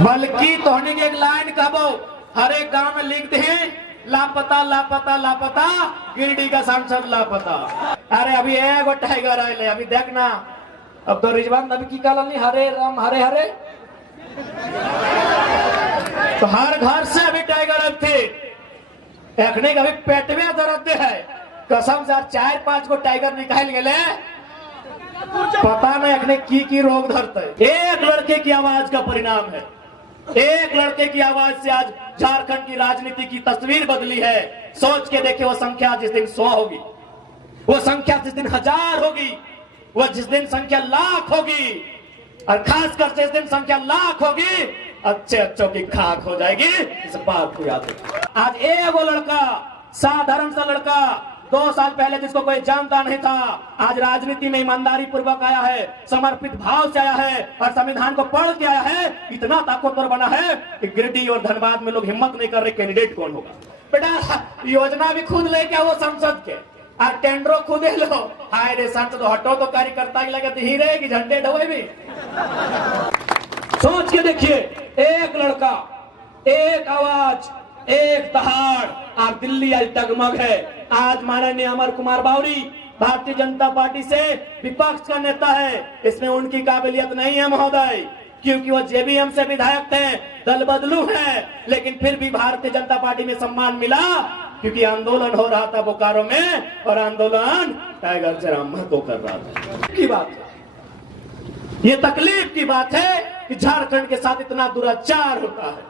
बल्कि तोहनी के एक लाइन कहबो हर एक गांव में लिख दे लापता लापता लापता गिरडी का सांसद लापता। अरे अभी एगो टाइगर आए अभी देखना अब तो रिजवान नबी की काल नहीं हरे राम हरे हरे तो हर घर से अभी टाइगर अब थे एखने कभी पेट में दर्द है कसम से 4-5 को टाइगर निकाल गए पता नहीं एखने की रोग धरते। एक लड़के की आवाज का परिणाम है, एक लड़के की आवाज से आज झारखंड की राजनीति की तस्वीर बदली है। सोच के देखिए वो संख्या जिस दिन 100 होगी, वो संख्या जिस दिन 1000 होगी, वो जिस दिन संख्या लाख होगी और खासकर जिस दिन संख्या लाख होगी अच्छे अच्छों की खाक हो जाएगी। इस बात को याद रखिए। आज एक वो लड़का साधारण सा लड़का 2 साल पहले जिसको कोई जानता नहीं था आज राजनीति में ईमानदारी पूर्वक आया है, समर्पित भाव से आया है और संविधान को पढ़ के आया है। इतना ताकतवर बना है कि गिरिडीह और धनबाद में लोग हिम्मत नहीं कर रहे कैंडिडेट कौन होगा। बेटा योजना भी खुद लेके आओ संसद के और टेंडरो खुद लो। हाय रे संसद हटो तो कार्यकर्ता की लगे ही रहेगी झंडे ढोए भी। सोच के देखिए एक लड़का एक आवाज एक दहाड़ और दिल्ली आज डगमग है। आज माननीय अमर कुमार बावरी भारतीय जनता पार्टी से विपक्ष का नेता है, इसमें उनकी काबिलियत नहीं है महोदय, क्योंकि वो जेबीएम से विधायक थे, दल बदलू है, लेकिन फिर भी भारतीय जनता पार्टी में सम्मान मिला क्योंकि आंदोलन हो रहा था बोकारो में और आंदोलन टाइगर जयराम महतो कर रहा था। की बात है, ये तकलीफ की बात है कि झारखंड के साथ इतना दुराचार होता है।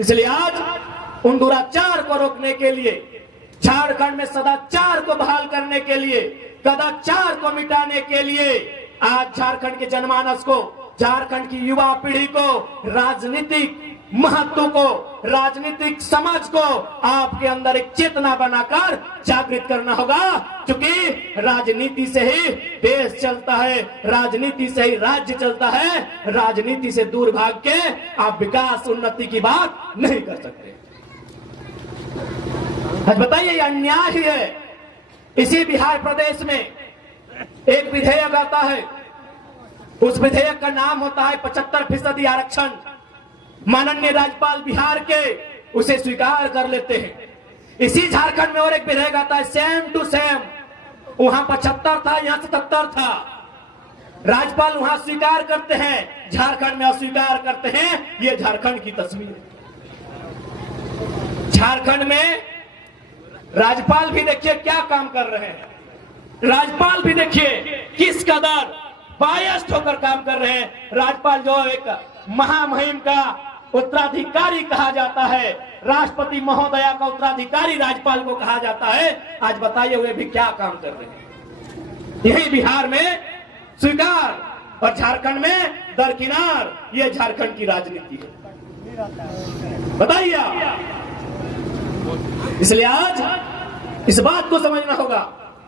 इसलिए आज उन दुराचार को रोकने के लिए, झारखंड में सदाचार को बहाल करने के लिए, कदाचार को मिटाने के लिए आज झारखंड के जनमानस को, झारखंड की युवा पीढ़ी को राजनीतिक महत्व को, राजनीतिक समझ को आपके अंदर एक चेतना बनाकर जागृत करना होगा। क्योंकि राजनीति से ही देश चलता है, राजनीति से ही राज्य चलता है, राजनीति से दूर भाग के आप विकास उन्नति की बात नहीं कर सकते। आज बताइए ये अन्याय ही है। इसी बिहार प्रदेश में एक विधेयक आता है, उस विधेयक का नाम होता है 75% आरक्षण। माननीय राज्यपाल बिहार के उसे स्वीकार कर लेते हैं। इसी झारखंड में और एक विधेयक आता है सेम टू सेम, वहां 75 था, यहां 77 था। राज्यपाल वहां स्वीकार करते हैं, झारखंड में अस्वीकार करते हैं। ये झारखंड की तस्वीर है। झारखंड में राज्यपाल भी देखिए क्या काम कर रहे हैं, राज्यपाल भी देखिए किस कदर बायस्ड होकर काम कर रहे हैं। राज्यपाल जो एक महामहिम का उत्तराधिकारी कहा जाता है, राष्ट्रपति महोदया का उत्तराधिकारी राज्यपाल को कहा जाता है। आज बताइए वे भी क्या काम कर रहे हैं। यही बिहार में स्वीकार और झारखंड में दरकिनार। ये झारखंड की राजनीति है, बताइए आप। इसलिए आज इस बात को समझना होगा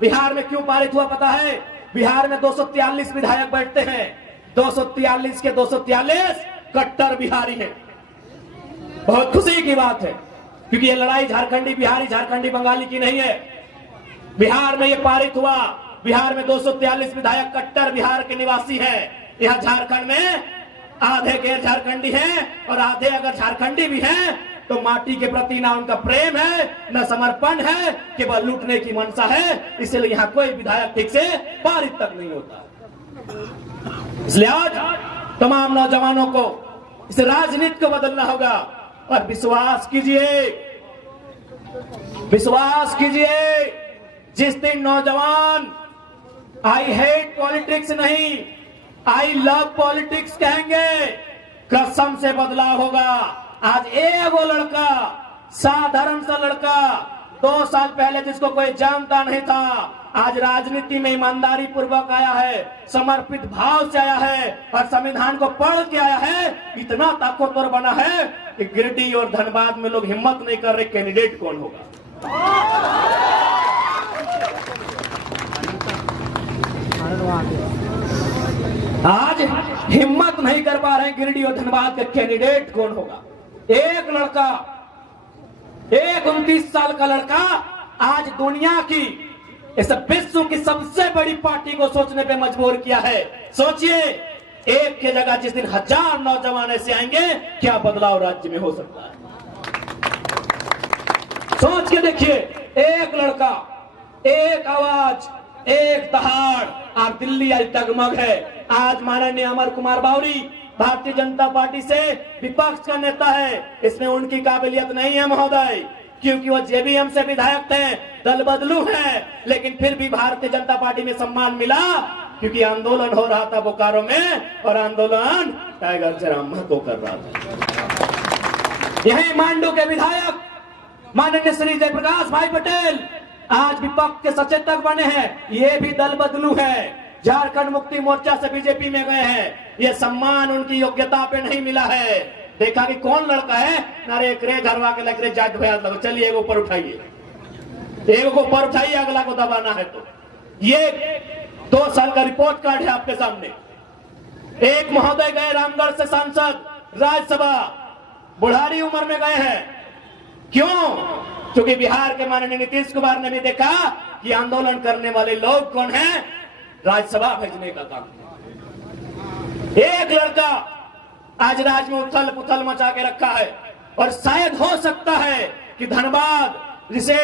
बिहार में क्यों पारित हुआ पता है। बिहार में 243 विधायक बैठते हैं, 243 के 243 कट्टर बिहारी हैं। बहुत खुशी की बात है क्योंकि ये लड़ाई झारखंडी बिहारी, झारखंडी बंगाली की नहीं है। बिहार में ये पारित हुआ, बिहार में 243 विधायक कट्टर बिहार के निवासी हैं। यहाँ झारखंड में आधे गैर झारखंडी हैं और आधे अगर झारखंडी भी हैं तो माटी के प्रति ना उनका प्रेम है, न समर्पण है, केवल लूटने की मंशा है। इसलिए यहाँ कोई विधायक ठीक से पारित तक नहीं होता। इसलिए आज तमाम नौजवानों को इस राजनीति को बदलना होगा और विश्वास कीजिए, विश्वास कीजिए। जिस दिन नौजवान आई हेट पॉलिटिक्स नहीं आई लव पॉलिटिक्स कहेंगे, कसम से बदलाव होगा। आज एक वो लड़का साधारण सा लड़का 2 साल पहले जिसको कोई जानता नहीं था आज राजनीति में ईमानदारी पूर्वक आया है, समर्पित भाव से आया है और संविधान को पढ़ के आया है। इतना ताकतवर बना है कि गिरिडीह और धनबाद में लोग हिम्मत नहीं कर रहे कैंडिडेट कौन होगा। आज हिम्मत नहीं कर पा रहे गिरिडीह और धनबाद के कैंडिडेट कौन होगा। एक लड़का, एक 29 साल का लड़का आज दुनिया की, इस विश्व की सबसे बड़ी पार्टी को सोचने पे मजबूर किया है। सोचिए एक की जगह जिस दिन 1000 नौजवान ऐसे आएंगे, क्या बदलाव राज्य में हो सकता है। सोच के देखिए, एक लड़का, एक आवाज, एक दहाड़, और दिल्ली आज डगमग है। आज माननीय अमर कुमार बावरी भारतीय जनता पार्टी से विपक्ष का नेता है, इसमें उनकी काबिलियत नहीं है महोदय, क्योंकि वो जेबीएम से विधायक थे, दल बदलू है, लेकिन फिर भी भारतीय जनता पार्टी में सम्मान मिला, क्योंकि आंदोलन हो रहा था बोकारो में, और आंदोलन टाइगर जयराम महतो कर रहा था। यही मांडू के विधायक माननीय श्री जयप्रकाश भाई पटेल आज विपक्ष के सचेतक बने हैं, ये भी दल बदलू है, झारखंड मुक्ति मोर्चा से बीजेपी में गए हैं। ये सम्मान उनकी योग्यता पे नहीं मिला है। देखा कि कौन लड़का है, नारे करे घरवा के लग रहे जाट भैया लगो, चलिए एक ऊपर उठाइए, एक को ऊपर उठाइए, अगला को दबाना है। तो ये 2 साल का रिपोर्ट कार्ड है आपके सामने। एक महोदय गए रामगढ़ से सांसद राज्यसभा, बुढ़ारी उम्र में गए हैं। क्यों? क्योंकि बिहार के माननीय नीतीश कुमार ने भी देखा कि आंदोलन करने वाले लोग कौन हैं, राज्यसभा भेजने का काम। एक लड़का आज राज्य में उथल पुथल मचा के रखा है, और शायद हो सकता है कि धनबाद, जिसे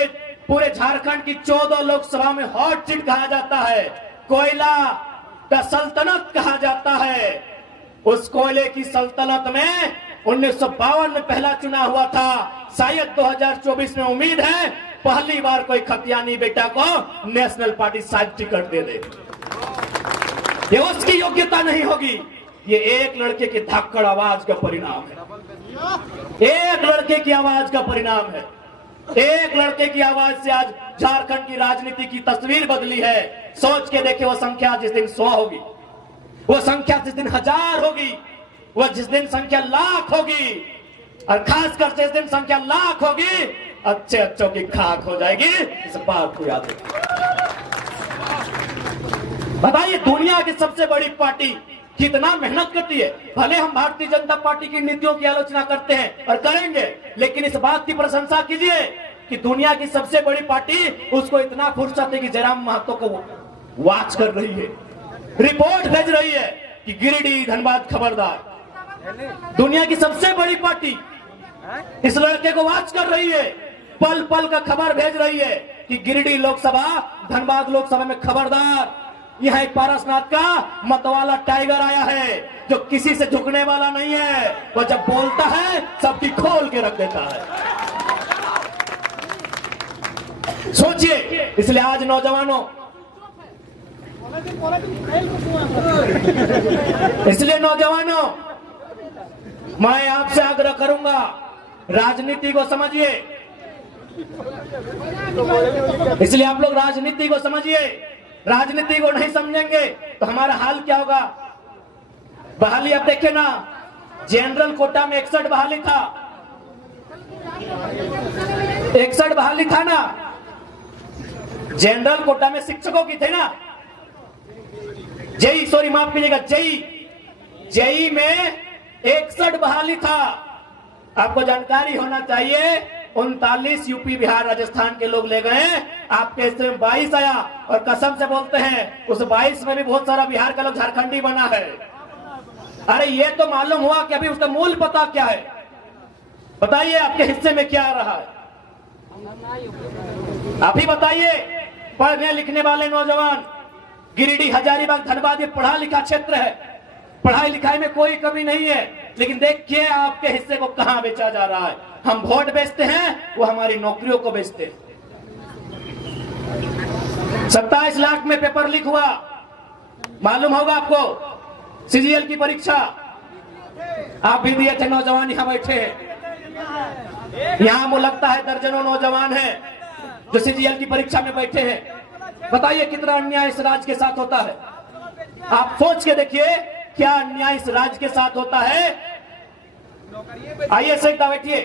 पूरे झारखंड की 14 लोकसभा में हॉट सीट कहा जाता है, कोयला का सल्तनत कहा जाता है, उस कोयले की सल्तनत में 1952 में पहला चुनाव हुआ था। शायद 2024 में उम्मीद है पहली बार कोई खतियानी बेटा को नेशनल पार्टी शायद टिकट दे दे। ये उसकी योग्यता नहीं होगी, ये एक लड़के की धाकड़ आवाज का परिणाम है। एक लड़के की आवाज का परिणाम है। एक लड़के की आवाज से आज झारखंड की राजनीति की तस्वीर बदली है। सोच के देखे, वो संख्या जिस दिन 100 होगी, वो संख्या जिस दिन 1000 होगी, वो जिस दिन संख्या लाख होगी, और खासकर जिस दिन संख्या लाख होगी, अच्छे अच्छों की खाक हो जाएगी। इस बात को याद रखिए। बताइए, दुनिया की सबसे बड़ी पार्टी कितना मेहनत करती है। भले हम भारतीय जनता पार्टी की नीतियों की आलोचना करते हैं और करेंगे, लेकिन इस बात की प्रशंसा कीजिए कि दुनिया की सबसे बड़ी पार्टी, उसको इतना फुर्सत है कि जयराम महतो को वॉच कर रही है, रिपोर्ट भेज रही है कि गिरिडीह धनबाद खबरदार। दुनिया की सबसे बड़ी पार्टी इस लड़के को वॉच कर रही है, पल पल का खबर भेज रही है कि गिरिडीह लोकसभा, धनबाद लोकसभा में खबरदार। यह एक पारसनाथ का मतवाला टाइगर आया है, जो किसी से झुकने वाला नहीं है। वो जब बोलता है सबकी खोल के रख देता है। सोचिए, इसलिए आज नौजवानों, मैं आपसे आग्रह करूंगा, राजनीति को समझिए। इसलिए आप लोग राजनीति को समझिए। राजनीति को नहीं समझेंगे तो हमारा हाल क्या होगा। बहाली आप देखे ना, जनरल कोटा में 61 बहाली था, 61 बहाली था ना, जनरल कोटा में शिक्षकों की थे ना, जेई, सॉरी माफ कीजिएगा, जेई में 61 बहाली था। आपको जानकारी होना चाहिए, 39 यूपी बिहार राजस्थान के लोग ले गए, आपके हिस्से में 22 आया, और कसम से बोलते हैं उस 22 में भी बहुत सारा बिहार का लोग झारखंडी बना है। अरे ये तो मालूम हुआ कि अभी उसका मूल पता क्या है। बताइए आपके हिस्से में क्या आ रहा है, आप ही बताइए। पढ़ने लिखने वाले नौजवान, गिरिडीह, हजारीबाग, धनबाद, ये पढ़ा लिखा क्षेत्र है, पढ़ाई लिखाई में कोई कमी नहीं है, लेकिन देखिए आपके हिस्से को कहां बेचा जा रहा है। हम वोट बेचते हैं, वो हमारी नौकरियों को बेचते हैं। 27 लाख में पेपर लीक हुआ, मालूम होगा आपको, सीजीएल की परीक्षा आप भी दिए थे, नौजवान यहां बैठे हैं। यहां मुझे लगता है दर्जनों नौजवान हैं जो सीजीएल की परीक्षा में बैठे हैं। बताइए कितना अन्याय इस राज्य के साथ होता है। आप सोच के देखिए क्या अन्याय इस राज्य के साथ होता है। आइए सीधा बैठिए।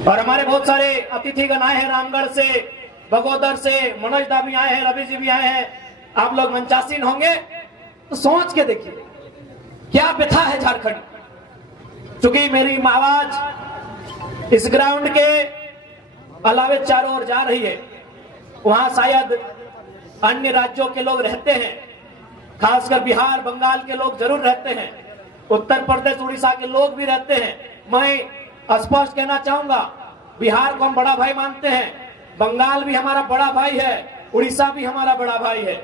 और हमारे बहुत सारे अतिथिगण आए हैं रामगढ़ से, बगोदर से, मनोज दा भी आए हैं, रवि जी भी आए हैं। आप लोग मंचासीन होंगे तो सोच के देखिए क्या व्यथा है झारखंड। चूंकि मेरी आवाज इस ग्राउंड के अलावे चारों ओर जा रही है, वहां शायद अन्य राज्यों के लोग रहते हैं, खासकर बिहार बंगाल के लोग जरूर रहते हैं, उत्तर प्रदेश उड़ीसा के लोग भी रहते हैं। मैं स्पष्ट कहना चाहूंगा, बिहार को हम बड़ा भाई मानते हैं, बंगाल भी हमारा बड़ा भाई है, उड़ीसा भी हमारा बड़ा भाई है।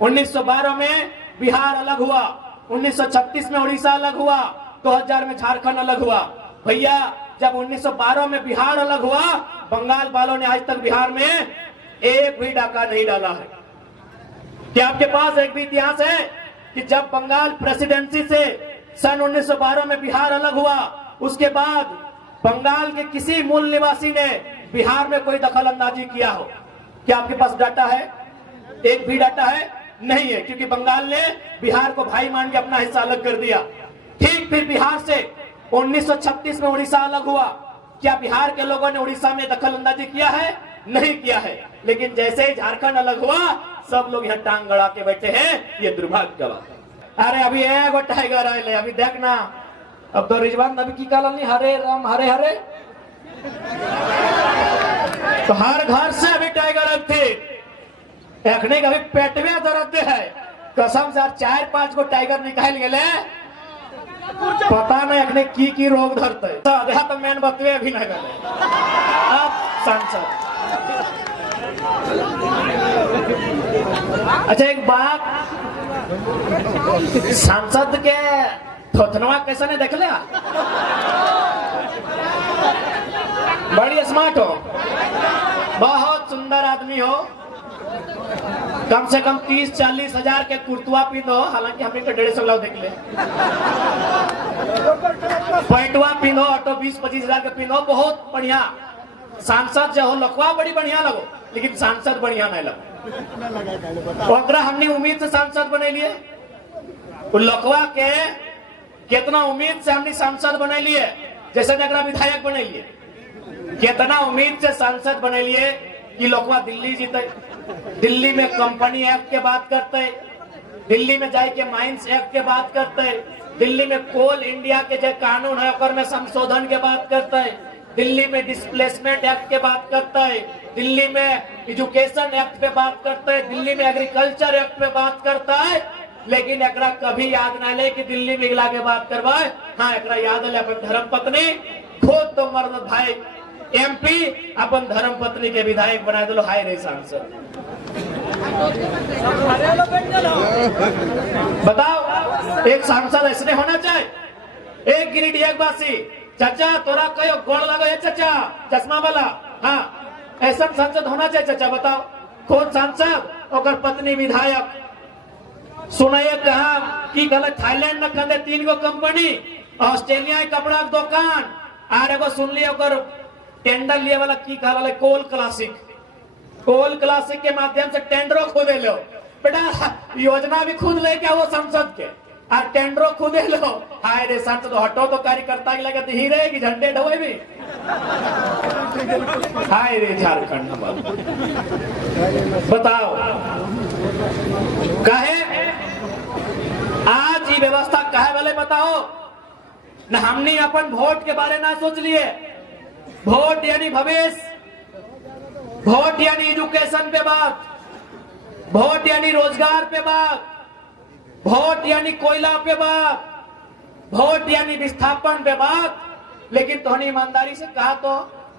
1912 में बिहार अलग हुआ, 1936 में उड़ीसा अलग हुआ, 2000 में झारखंड अलग हुआ। भैया जब 1912 में बिहार अलग हुआ, बंगाल वालों ने आज तक बिहार में एक भी डाका नहीं डाला है। क्या आपके पास एक भी इतिहास है कि जब बंगाल प्रेसिडेंसी से सन 1912 में बिहार अलग हुआ, उसके बाद बंगाल के किसी मूल निवासी ने बिहार में कोई दखल अंदाजी किया हो? क्या आपके पास डाटा है? एक भी डाटा है? नहीं है, क्योंकि बंगाल ने बिहार को भाई मान के अपना हिस्सा अलग कर दिया। ठीक फिर बिहार से 1936 में उड़ीसा अलग हुआ। क्या बिहार के लोगों ने उड़ीसा में दखल अंदाजी किया है? नहीं किया है। लेकिन जैसे ही झारखंड अलग हुआ, सब लोग यहाँ टांग गड़ा के बैठे हैं। ये दुर्भाग्य का बात है। अरे अभी एगो टाइगर आए, अभी देखना, अब तो रिजवान नबी की काल नहीं, हरे राम हरे हरे, तो हर घर से अभी टाइगर अब थे। एखने कभी पेटवे दर्द है, कसम से 4-5 को टाइगर निकाल गए, पता नहीं एखने की रोग धरते तो मैन बतवे भी नहीं गए। अब सांसद, अच्छा एक बात, सांसद के थोथनवा कैसा नहीं देख लिया? बड़ी स्मार्ट हो, बहुत सुंदर आदमी हो, कम से कम 30-40 हजार के कुर्तुआ पिनो, हालांकि हमने तो 150 लाख देख ले, पैंटवा पिनो, ऑटो 20-25 हजार के पिनो, बहुत बढ़िया। सांसद जो हो लखवा बड़ी बढ़िया लगो, लेकिन सांसद बढ़िया नहीं लगो। ओकरा हमने उम्मीद से सांसद बने लिए, लखवा के कितना उम्मीद से हमने सांसद बने लिए, जैसे विधायक बने लिए, कितना उम्मीद से सांसद बने लिए कि लोकवा दिल्ली जीते, दिल्ली में कंपनी एक्ट के बात करते, दिल्ली में जाके माइंस एक्ट के बात करते, दिल्ली में कोल इंडिया के जो कानून है ओकर में संशोधन के बात करते, दिल्ली में डिस्प्लेसमेंट एक्ट के बात करते है, दिल्ली में एजुकेशन एक्ट पे बात करते है, दिल्ली में एग्रीकल्चर एक्ट पे बात करता है। लेकिन एकरा कभी याद ना ले कि दिल्ली में इगला के बात करवाए। हाँ, एकरा याद है अपन धर्म पत्नी, खुद तो मर्द भाई एमपी अपन धर्म पत्नी के विधायक बना दिलो। हाय रे सांसद, बताओ एक सांसद ऐसे होना चाहिए। एक गिरिडीह वासी, चाचा तोरा कयो गोड़ लगो है चाचा चश्मा वाला, हाँ ऐसा सांसद होना चाहिए चाचा। बताओ, खुद सांसद और पत्नी विधायक। सुनाइए कहा कि गलत थाईलैंड न कंदे 3 गो कंपनी, ऑस्ट्रेलिया कपड़ा के दुकान, आर एगो सुन लिया टेंडर लिए वाला की कहा वाला कोल क्लासिक, कोल क्लासिक के माध्यम से टेंडरों खुदे लो बेटा, योजना भी खुद ले क्या वो संसद के, और टेंडरों खुदे लो। हाय रे सांसद हटो तो कार्यकर्ता की लगे ही रहेगी, झंडे ढोए भी। हाय रे झारखंड, बताओ कहे आज ये व्यवस्था कहे वाले बताओ न, हमने अपन वोट के बारे में सोच लिए। वोट यानी भविष्य, वोट यानी एजुकेशन पे बात, वोट यानी रोजगार पे बात, वोट यानी कोयला पे बात, वोट यानी विस्थापन पे बात। लेकिन तो ईमानदारी से कहा तो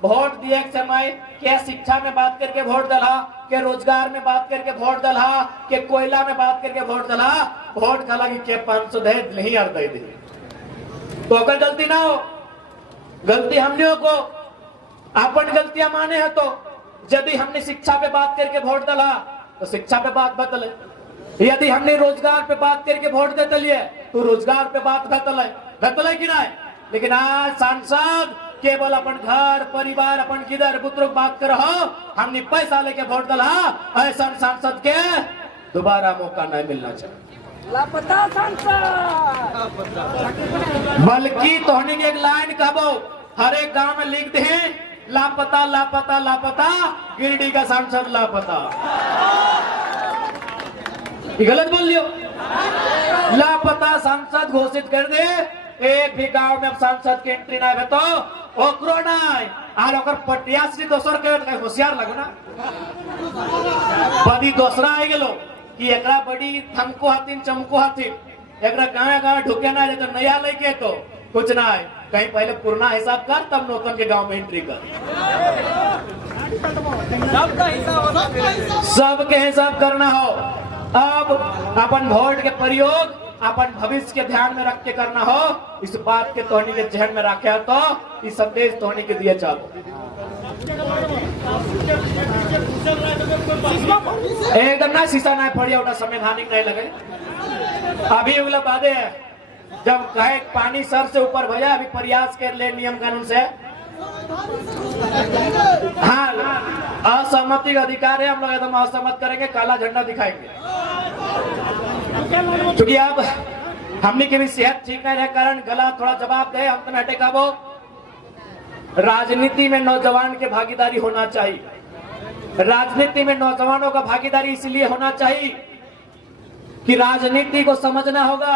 वोट दिए के समय क्या शिक्षा में बात करके वोट दला, के रोजगार में बात करके वोट दला, के कोयला में बात करके वोट दला, वोट दला की के 500 दे नहीं यार दे दी तो अगर गलती ना हो, गलती हमने को अपन गलतियां माने है तो यदि हमने शिक्षा पे बात करके वोट दला तो शिक्षा पे बात बदले, यदि हमने रोजगार पे बात करके वोट दे दिए तो रोजगार पे बात बदले कि नहीं। लेकिन आज सांसद केवल अपन घर परिवार अपन किधर पुत्र बात कर, हमने पैसा लेके वोट दला, ऐसा सांसद के दोबारा मौका नहीं मिलना चाहिए। लापता सांसद, बल्कि तोहनी एक लाइन कहबो हर एक गांव में लिख दे, लापता लापता लापता, गिरिडीह का सांसद लापता। ये गलत बोल लियो, लापता सांसद घोषित कर दे। एक भी गांव में अब सांसद की एंट्री ना तो ओकरो नहीं, आर ओकर पटिया से दोसर के होशियार लगो ना, बदी दोसरा आ गेलो कि एकरा बड़ी थमको हथिन चमको हथिन, एकरा गाँव गाँव ढुके ना तो नया लेके तो कुछ ना है, कहीं पहले पुराना हिसाब कर तब नौतन के गांव में एंट्री कर। सबके हिसाब करना हो। अब अपन वोट के प्रयोग अपन भविष्य के ध्यान में रख के करना हो, इस बात के तोहनी के जहन में रखे तो इस संदेश तोहनी के दिए चलो। एकदम ना शीशा ना फड़ी उठा संवैधानिक नहीं लगे। अभी अगला बातें है, जब कहे पानी सर से ऊपर भजा, अभी प्रयास कर ले नियम कानून से। हाँ, असहमति का अधिकार है, हम लोग एकदम असहमत करेंगे, काला झंडा दिखाएंगे। क्योंकि अब हमने की भी सेहत ठीक नहीं रहे कारण गला थोड़ा जवाब दे, हम तो हटे का वो राजनीति में नौजवान के भागीदारी होना चाहिए। राजनीति में नौजवानों का भागीदारी इसलिए होना चाहिए कि राजनीति को समझना होगा